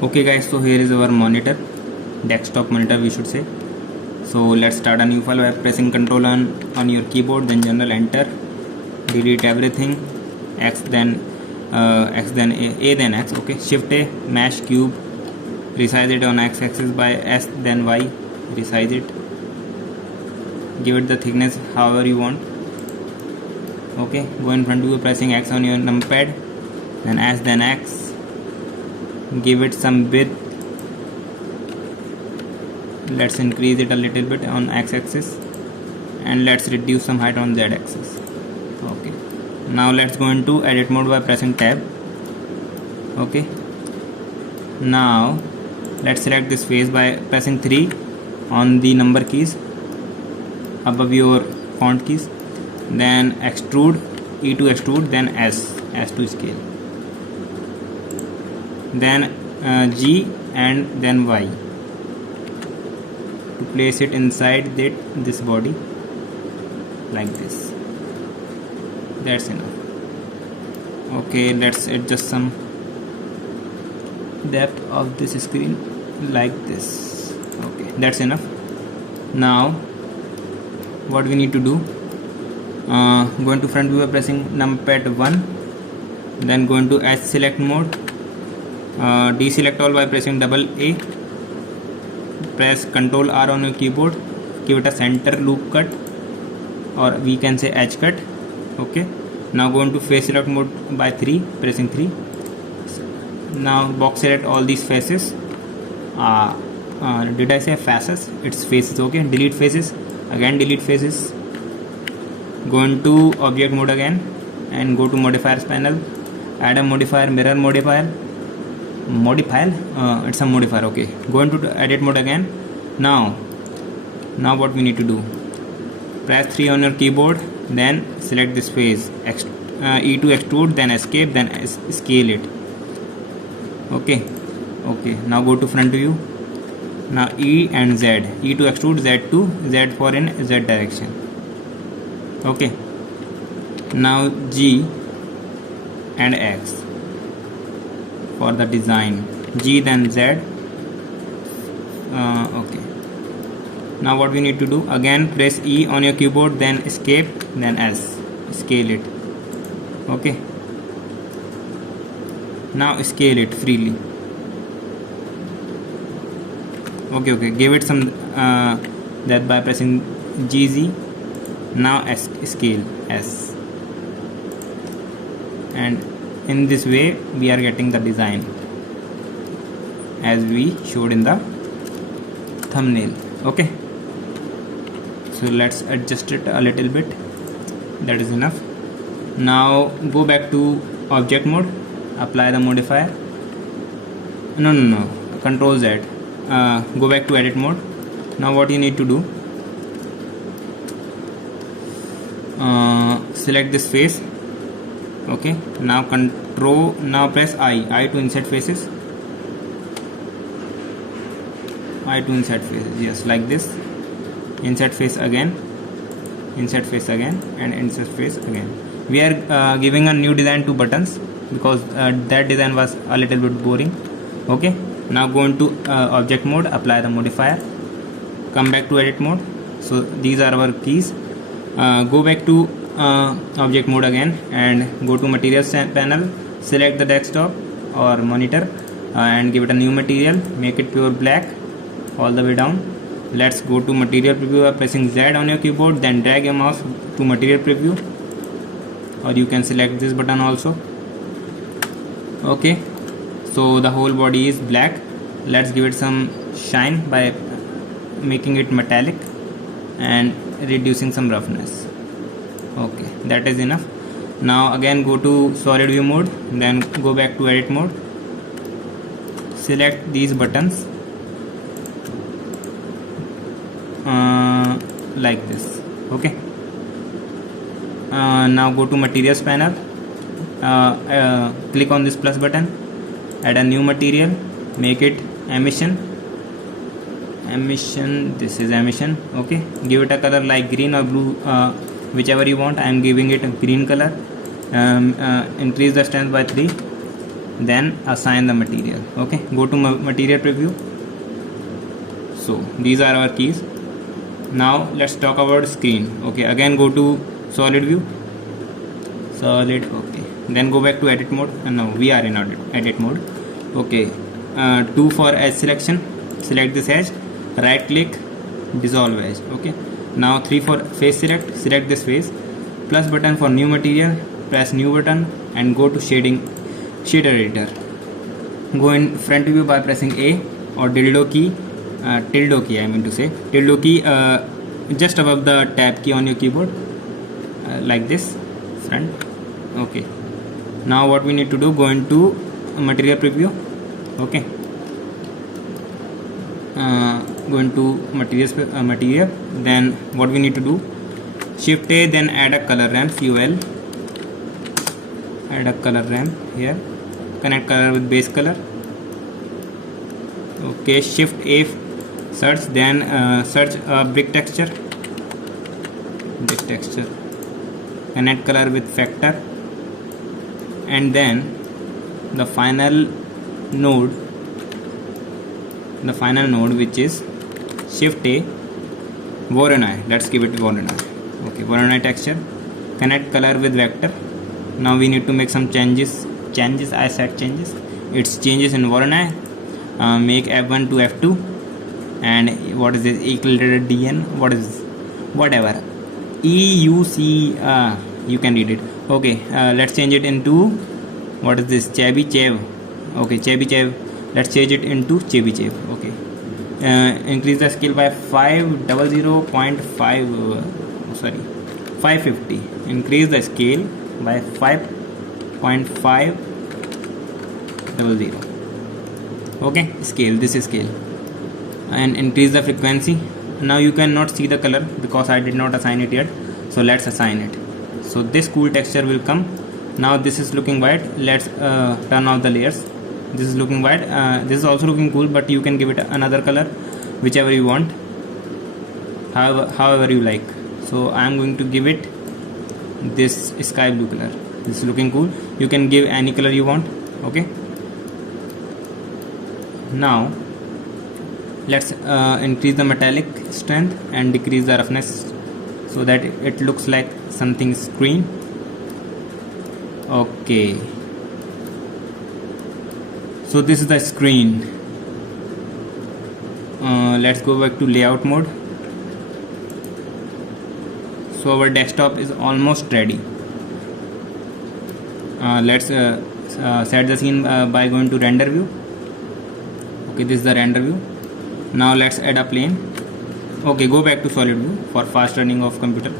Okay guys, so here is our monitor, desktop monitor we should say. So let's start a new file by pressing Ctrl on your keyboard, then General, Enter, delete everything, X then A then X. Okay, Shift A, Mesh Cube, resize it on X axis by S then Y, resize it, give it the thickness however you want. Okay, go in front of you, pressing X on your numpad, then S then X, give it some width, let's increase it a little bit on X axis, and let's reduce some height on Z axis. Okay, now let's go into edit mode by pressing tab. Okay, now let's select this face by pressing 3 on the number keys above your font keys, then extrude, E to extrude, then S to scale, then G and then Y to place it inside this body like this. That's enough. Okay, let's adjust some depth of this screen like this. Okay, that's enough. Now what we need to do, go into front view by pressing numpad 1, then go into edge select mode, deselect all by pressing double A, press Ctrl R on your keyboard, give it a center loop cut, or we can say edge cut. Okay, now go into face select mode by 3, pressing 3. Now box select all these faces. Did I say faces? It's faces. Okay, delete faces, again delete faces, go into object mode again and go to modifiers panel, add a modifier, mirror modifier, it's a modifier. Okay, go into edit mode again. Now what we need to do, press 3 on your keyboard, then select this face, E to extrude, then escape, then scale it. Okay, now go to front view. Now E and Z, E to extrude, Z to Z for in Z direction. Okay, now G and X for the design, G then Z. Okay, now what we need to do, again press E on your keyboard, then escape, then S, scale it. Okay, now scale it freely. Okay, give it some that by pressing GZ. Now scale S, and in this way we are getting the design as we showed in the thumbnail. Okay, so let's adjust it a little bit, that is enough. Now go back to object mode, apply the modifier, no, Control Z, go back to edit mode. Now what you need to do, select this face. Okay, now press I to insert faces, yes, like this. Insert face again, and insert face again. We are giving a new design to buttons because that design was a little bit boring. Okay, now go into object mode, apply the modifier, come back to edit mode. So these are our keys. Go back to object mode again and go to materials panel, select the desktop or monitor and give it a new material, make it pure black all the way down. Let's go to material preview by pressing Z on your keyboard, then drag your mouse to material preview, or you can select this button also. Okay, so the whole body is black. Let's give it some shine by making it metallic and reducing some roughness. Okay, that is enough. Now again go to solid view mode, then go back to edit mode, select these buttons like this. Okay, now go to materials panel, click on this plus button, add a new material, make it emission, this is emission. Okay, give it a color like green or blue, whichever you want. I am giving it a green color. Increase the strength by 3, then assign the material. Okay, go to material preview. So these are our keys. Now let's talk about screen. Okay, again go to solid view, solid. Okay, then go back to edit mode, and now we are in edit mode. Okay, 2 for edge selection, select this edge, right click, dissolve edge. Okay, now 3 for face select, select this face, plus button for new material, press new button and go to shader editor. Go in front view by pressing A or tilde key I mean to say tilde key just above the tab key on your keyboard, like this, front. Okay, now what we need to do, go into material preview. Okay, go into material, then what we need to do, shift A, then add a color ramp, fuel, add a color ramp here, connect color with base color. Okay, shift A, search, then search brick texture, connect color with factor, and then the final node which is shift A, Voronoi, let's give it Voronoi. Okay, Voronoi texture, connect color with vector. Now we need to make some changes. I set changes, it's changes in Voronoi. Make F1 to F2, and what is this, equal to DN, what is whatever, EUC, you can read it. Okay, let's change it into, what is this, Chebby Chev. Okay, Chebby Chev, let's change it into Chebby Chev. Okay, increase the scale by 550, increase the scale by 5.500. okay, scale, this is scale, and increase the frequency. Now you cannot see the color because I did not assign it yet, so let's assign it. So this cool texture will come. Now this is looking white, let's turn off the layers. This is looking white, this is also looking cool, but you can give it another color, whichever you want, however you like. So I am going to give it this sky blue color. This is looking cool, you can give any color you want. Okay, now let's increase the metallic strength and decrease the roughness so that it looks like something screen. Okay, so this is the screen. Let's go back to layout mode. So our desktop is almost ready. Let's set the scene by going to render view. Okay, this is the render view. Now let's add a plane. Okay, go back to solid view for fast running of computer.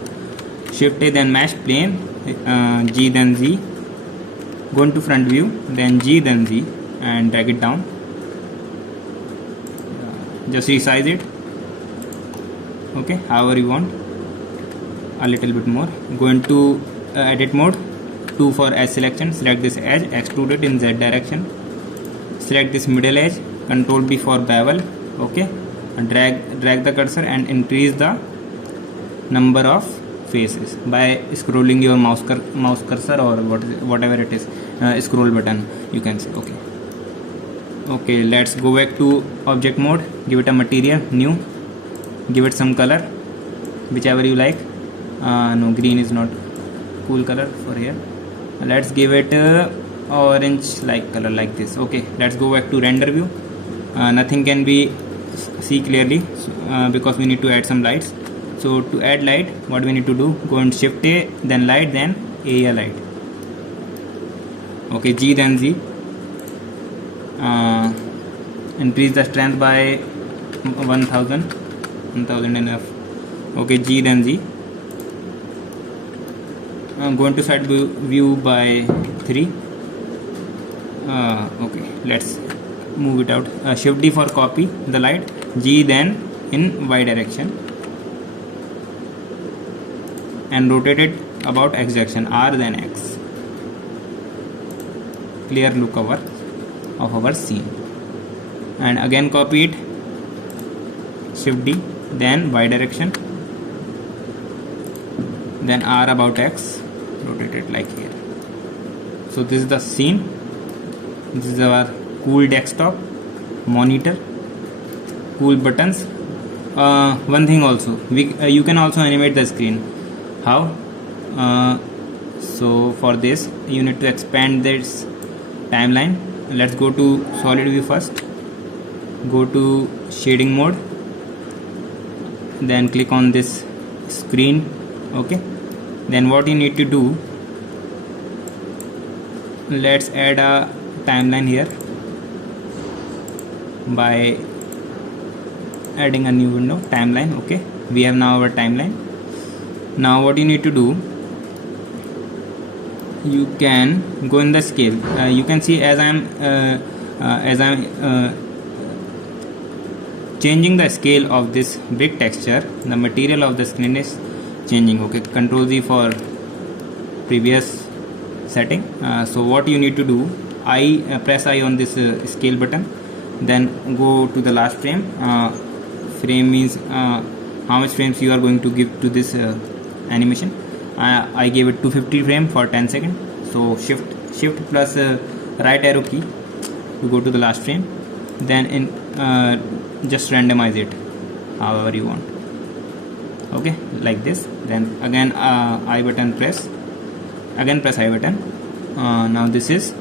Shift A, then mesh plane, G, then Z. Go into front view, then G, then Z, and drag it down. Just resize it. Okay, however you want, a little bit more. Go into edit mode, 2 for edge selection, select this edge, extrude it in Z direction. Select this middle edge, Control B for bevel. Okay, and drag the cursor and increase the number of faces by scrolling your mouse cursor or whatever it is, scroll button you can say. Okay, let's go back to object mode, give it a material, new, give it some color, whichever you like. No, green is not cool color for here. Let's give it orange like color, like this. Okay, let's go back to render view. Nothing can be see clearly because we need to add some lights. So to add light, what we need to do, go and shift A, then light, then area light. Okay, G, then Z. Increase the strength by 1000 enough. Okay, G, then Z. Go into side view by 3. Okay, let's move it out. Shift D for copy the light, G, then in Y direction, and rotate it about X direction, R, then X. Clear look of our scene. And again copy it, Shift D, then Y direction, then R about X, rotate it like here. So this is the scene. This is our cool desktop monitor, cool buttons. One thing also, you can also animate the screen. How? So for this you need to expand this timeline. Let's go to solid view first, go to shading mode, then click on this screen. Okay, then what you need to do, let's add a timeline here by adding a new window, timeline. Okay, we have now our timeline. Now what you need to do, you can go in the scale. You can see as I'm changing the scale of this brick texture, the material of the screen is changing. Okay, Control Z for previous setting. So what you need to do, press I on this scale button, then go to the last frame. Frame means how much frames you are going to give to this animation. I gave it 250 frame for 10 seconds. So shift plus right arrow key to go to the last frame, then just randomize it however you want. Okay, like this. Then again I button press, again press I button. Now this has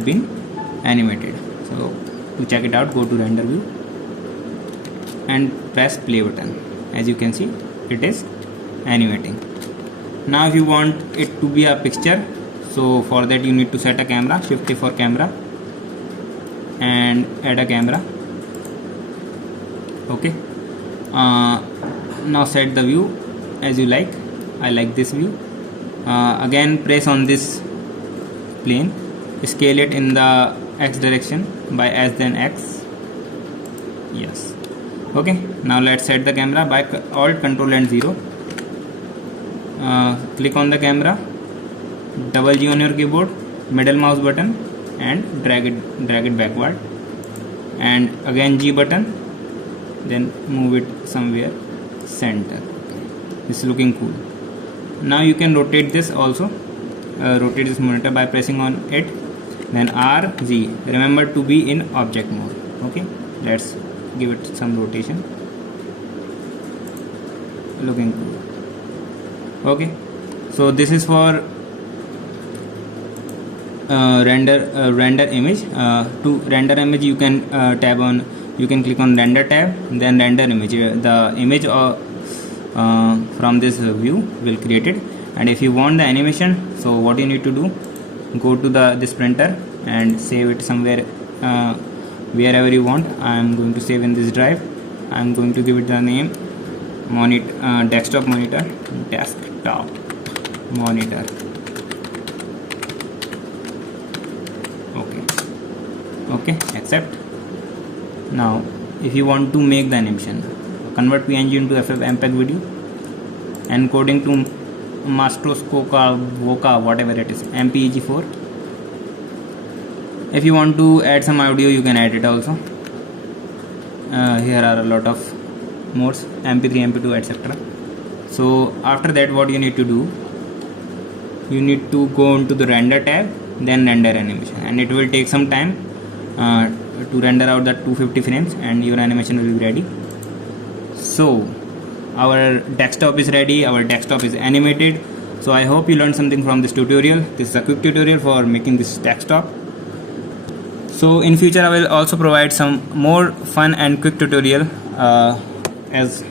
been animated. So to check it out, go to render view and press play button. As you can see, it is animating. Now if you want it to be a picture, so for that you need to set a camera. Shift A for camera and add a camera. Okay, now set the view as you like. I like this view. Again press on this plane, scale it in the X direction by S then X. Yes. Okay, now let's set the camera by Alt Control and 0. Click on the camera, double G on your keyboard, middle mouse button and drag it backward, and again G button, then move it somewhere center. Okay. This is looking cool. Now you can rotate this also, rotate this monitor by pressing on it, then R, Z. Remember to be in object mode. Okay, let's give it some rotation. Looking cool. Okay, so this is for render image. To render image you can you can click on render tab, then render image. The image from this view will create it. And if you want the animation, so what you need to do, go to this printer and save it somewhere wherever you want. I am going to save in this drive. I am going to give it the name desktop monitor. Okay, accept. Now if you want to make the animation, convert PNG into FFmpeg video, encoding to Matroscopa, Voca, whatever it is, MPEG4. If you want to add some audio, you can add it also. Here are a lot of modes, MP3, MP2, etc. So after that, what you need to do, you need to go into the render tab, then render animation, and it will take some time to render out that 250 frames, and your animation will be ready. So our desktop is ready, our desktop is animated. So I hope you learned something from this tutorial. This is a quick tutorial for making this desktop. So in future I will also provide some more fun and quick tutorial as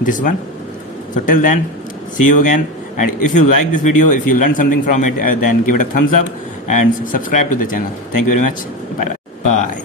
this one. So till then, see you again. And if you like this video, if you learned something from it, then give it a thumbs up and subscribe to the channel. Thank you very much. Bye.